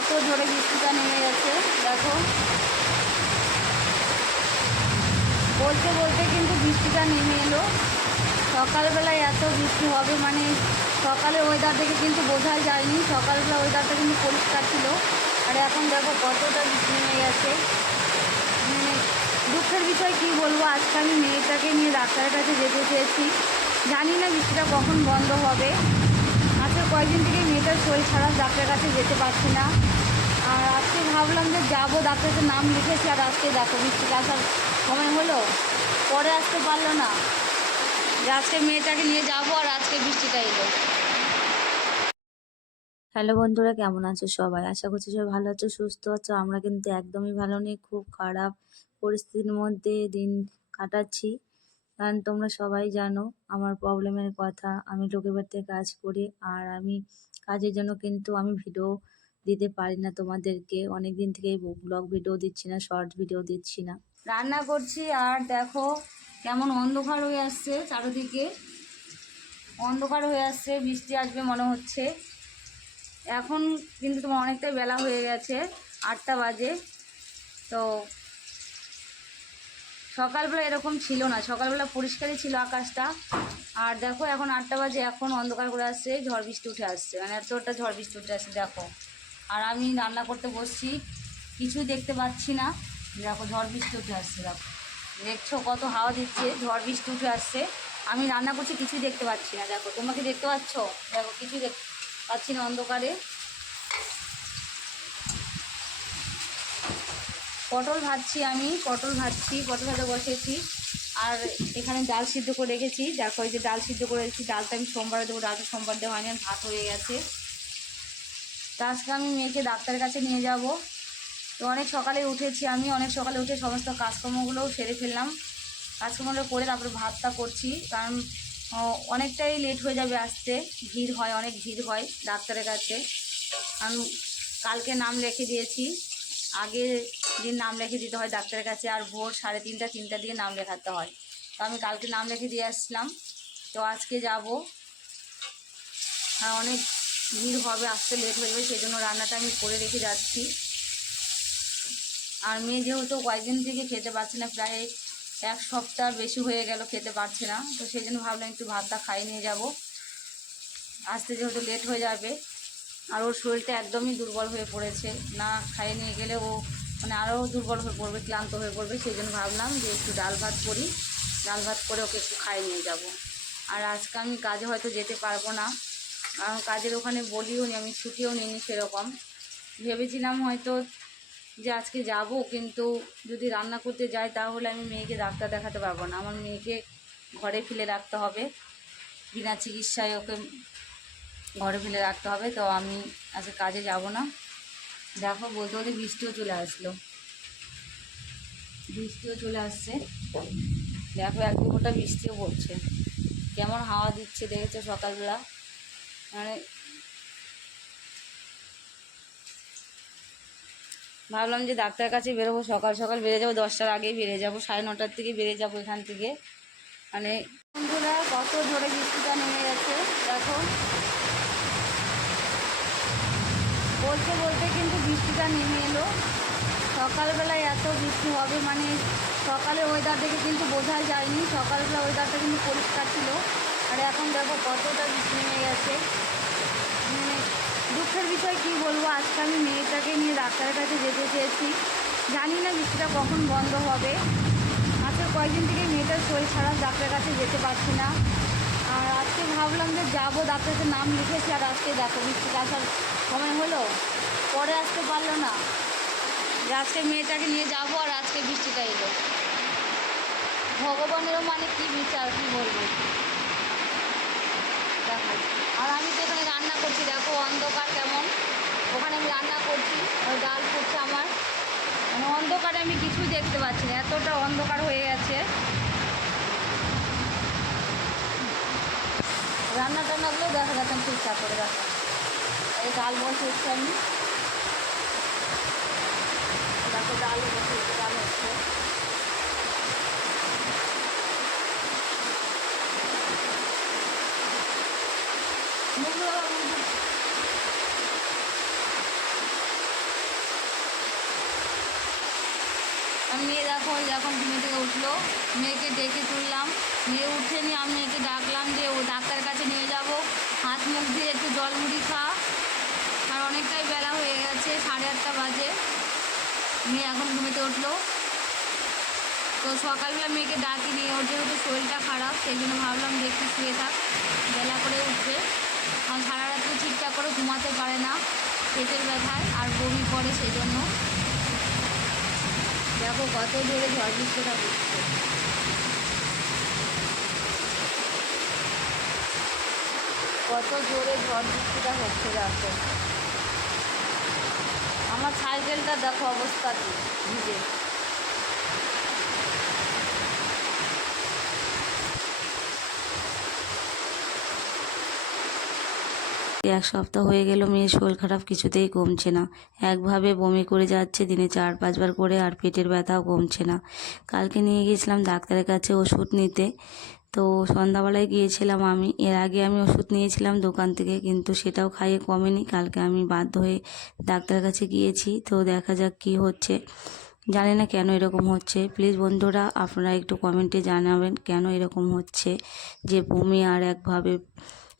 কত ঝড়ে বৃষ্টিটা নেমে গেছে, দেখো। বলতে বলতে কিন্তু বৃষ্টিটা নেমে এলো। সকালবেলায় এত বৃষ্টি হবে মানে সকালে ওয়েদার দেখে কিন্তু বোঝাই যায়নি। সকালবেলা ওয়েদারটা কিন্তু পরিষ্কার ছিল। আর এখন দেখো কতটা বৃষ্টি নেমে গেছে। মানে দুঃখের বিষয় কি বলব, আজকে আমি মেয়েটাকে নিয়ে ডাক্তারের কাছে যেতে চেয়েছি। জানি না বৃষ্টিটা কখন বন্ধ হবে। কয়েকদিন থেকে মেয়েটার শরীর খারাপ, ডাক্তারের কাছে যেতে পারছি না। আর আজকে ভাবলাম যে যাব, ডাক্তারের নাম লিখেছি আর আজকে দেখো বৃষ্টিটা আসার সময় হলো? পরে আসতে পারল না। যে আজকে মেয়েটাকে নিয়ে যাব আর আজকে বৃষ্টিটা এলো। হ্যালো বন্ধুরা, কেমন আছো সবাই? আশা করছি সবাই ভালো আছো, সুস্থ আছো। আমরা কিন্তু একদমই ভালো নেই, খুব খারাপ পরিস্থিতির মধ্যে দিন কাটাচ্ছি। কারণ তোমরা সবাই জানো আমার প্রবলেমের কথা। আমি লোকের বাড়িতে কাজ করি আর আমি কাজের জন্য কিন্তু আমি ভিডিও দিতে পারি না তোমাদেরকে। অনেক দিন থেকেই ব্লগ ভিডিও দিচ্ছি না শর্ট ভিডিও দিচ্ছি না। রান্না করছি আর দেখো কেমন অন্ধকার হয়ে আসছে চারিদিকে। অন্ধকার হয়ে আসছে, বৃষ্টি আসবে মনে হচ্ছে। এখন কিন্তু তোমার অনেকটাই বেলা হয়ে গেছে, আটটা বাজে। তো সকালবেলা এরকম ছিল না। সকালবেলা পরিষ্কারই ছিল আকাশটা। আর দেখো এখন আটটা বাজে, এখন অন্ধকার করে আসছে, ঝড় বৃষ্টি উঠে আসছে। মানে এতটা ঝড় বৃষ্টি উঠে আসছে, দেখো। আর আমি রান্না করতে বসছি, কিছুই দেখতে পাচ্ছি না। দেখো ঝড় বৃষ্টি উঠে আসছে, দেখো। দেখছ কত হাওয়া দিচ্ছে, ঝড় বৃষ্টি উঠে আসছে। আমি রান্না করছি, কিছুই দেখতে পাচ্ছি না। দেখো তোমাকে দেখতে পাচ্ছ? দেখো, কিছুই দেখ পাচ্ছি না অন্ধকারে। পটল ভাজছি আমি, পটল ভাজছি, পটল ভাজা বসেছি। আর এখানে ডাল সিদ্ধ করে রেখেছি। দেখো, এই যে ডাল সিদ্ধ করে রেখেছি। ডালটা আমি সোমবারে দেবো, ডালটা সোমবার দেওয়া হয়নি ভাত হয়ে গেছে। তা আজকে আমি মেয়েকে ডাক্তারের কাছে নিয়ে যাব। তো অনেক সকালে উঠেছি আমি, অনেক সকালে উঠে সমস্ত কাজকর্মগুলোও সেরে ফেললাম। কাজকর্মগুলো করে তারপরে ভাতটা করছি, কারণ অনেকটাই লেট হয়ে যাবে আসতে। ভিড় হয়, অনেক ভিড় হয় ডাক্তারের কাছে। কারণ, কালকে নাম রেখে দিয়েছি। আগে দিন নাম লেখে দিতে হয় ডাক্তারের কাছে, আর ভোর সাড়ে তিনটা তিনটা দিয়ে নাম লেখাতে হয়। তো আমি কালকে নাম লিখে দিয়ে আসলাম তো আজকে যাব। আর অনেক ভিড় হবে, আসতে লেট হয়ে যাবে সেই জন্য রান্নাটা আমি করে রেখে যাচ্ছি। আর মেয়ে যেহেতু কয়েকদিন থেকে খেতে পারছে না, প্রায় এক সপ্তাহ বেশি হয়ে গেল খেতে পারছে না। তো সেই জন্য ভাবলাম একটু ভাতটা খাইয়ে নিয়ে যাব। আসতে যেহেতু লেট হয়ে যাবে আর ওর শরীরটা একদমই দুর্বল হয়ে পড়েছে। না খাইয়ে নিয়ে গেলে ও মানে আরও দুর্বল হয়ে পড়বে, ক্লান্ত হয়ে পড়বে, সেই জন্য ভাবলাম যে একটু ডাল ভাত করি। ডাল ভাত করে ওকে একটু খাইয়ে নিয়ে যাব। আর আজকে আমি কাজে হয়তো যেতে পারব না। কারণ কাজের ওখানে বলিও নি, আমি ছুটিও নিইনি সেরকম। ভেবেছিলাম হয়তো যে আজকে যাব, কিন্তু যদি রান্না করতে যাই তাহলে আমি মেয়েকে ডাক্তার দেখাতে পারব না। আমার মেয়েকে ঘরে ফেলে রাখতে হবে। বিনা চিকিৎসায় ওকে ঘরে ফেলে রাখতে হবে, তো আমি আজকে কাজে যাব না। দেখো, বলতে বলতে বৃষ্টিও চলে আসলো। বৃষ্টিও চলে আসছে। দেখো, এক দু ফোঁটা বৃষ্টিও পড়ছে। কেমন হাওয়া দিচ্ছে, দেখেছ সকালবেলা? মানে ভাবলাম যে ডাক্তারের কাছে বেরোবো, সকাল সকাল বেরিয়ে যাব, দশটার আগেই বেরিয়ে যাব, সাড়ে নটার থেকে বেরিয়ে যাব এখান থেকে। মানে বন্ধুরা, কত জোরে বৃষ্টিটা নেমে গেছে, দেখো। বলতে বলতে কিন্তু বৃষ্টিটা নেমে এলো। সকালবেলায় এত বৃষ্টি হবে মানে সকালে ওয়েদার দেখে কিন্তু বোঝাই যায়নি। সকালবেলা ওয়েদারটা কিন্তু পরিষ্কার ছিল। আর এখন দেখো কতটা বৃষ্টি নেমে গেছে। মানে দুঃখের বিষয় কি বলব, আজকে আমি মেয়েটাকে নিয়ে ডাক্তারের কাছে যেতে চেয়েছি। জানি না বৃষ্টিটা কখন বন্ধ হবে। কয়েকদিন থেকে মেয়েটার শরীর খারাপ ডাক্তারের কাছে যেতে পারছি না। আর আজকে ভাবলাম যে যাব, ডাক্তারের নাম লিখেছি আর আজকে দেখো বৃষ্টিটা আসার সময় হলো, পরে আসতে পারল না। যে আজকে মেয়েটাকে নিয়ে যাব আর আজকে বৃষ্টিটা এলো। ভগবানেরও মানে কি বিচার, কি বলব? দেখো, আর আমি তো এখানে রান্না করছি, দেখো অন্ধকার কেমন। ওখানে আমি রান্না করছি ডাল করছে আমার। মানে অন্ধকারে আমি কিছুই দেখতে পাচ্ছি না, এতটা অন্ধকার হয়ে গেছে। রান্না টান্নাগুলো দেখা যাচ্ছে ঠিকঠাক করে দেখো এই ডাল হচ্ছে আমি। দেখো ডাল বসে ডাল হচ্ছে। মুখগুলো আবার মুখ- আর মেয়ে এখন ঘুমে থেকে উঠল। মেয়েকে ডেকে তুললাম। মেয়ে উঠেনি, আমি মেয়েকে ডাকলাম যে, ও ডাক্তারের কাছে নিয়ে যাব। হাত মুখ দিয়ে একটু জল মুড়ি খা। আর অনেকটাই বেলা হয়ে গেছে, সাড়ে আটটা বাজে। মেয়ে এখন ঘুমেতে উঠল। তো সকালবেলা মেয়েকে ডাকিনি ওর যেহেতু শরীরটা খারাপ, সেই জন্য ভাবলাম যে একটু শুয়ে থাক, বেলা করে উঠবে। কারণ সারা রাত্রে ঠিকঠাক করে ঘুমাতে পারে না, পেটের ব্যথায়, আর বমি পড়ে সেই জন্য। দেখো কত জোরে ঝড় বৃষ্টিটা হচ্ছে। কত জোরে ঝড় বৃষ্টিটা হচ্ছে দেখো আমার সাইকেলটা দেখো অবস্থা ভিজে। এক সপ্তাহ হয়ে গেল, মেয়ের শরীর খারাপ কিছুতেই কমছে না। একভাবে বমি করে যাচ্ছে, দিনে চার পাঁচবার করে আর পেটের ব্যথাও কমছে না। কালকে নিয়ে গিয়েছিলাম ডাক্তারের কাছে ওষুধ নিতে। তো সন্ধ্যাবেলায় গিয়েছিলাম আমি। এর আগে আমি ওষুধ নিয়েছিলাম দোকান থেকে, কিন্তু সেটাও খাইয়ে কমেনি। কালকে আমি বাধ্য হয়ে ডাক্তারের কাছে গিয়েছি। তো দেখা যাক কী হচ্ছে। জানি না কেন এরকম হচ্ছে। প্লিজ বন্ধুরা, আপনারা একটু কমেন্টে জানাবেন কেন এরকম হচ্ছে যে বমি আর একভাবে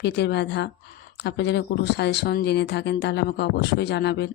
পেটের ব্যথা। আপনি যদি কোনো সাজেশন জেনে থাকেন তাহলে আমাকে অবশ্যই জানাবেন।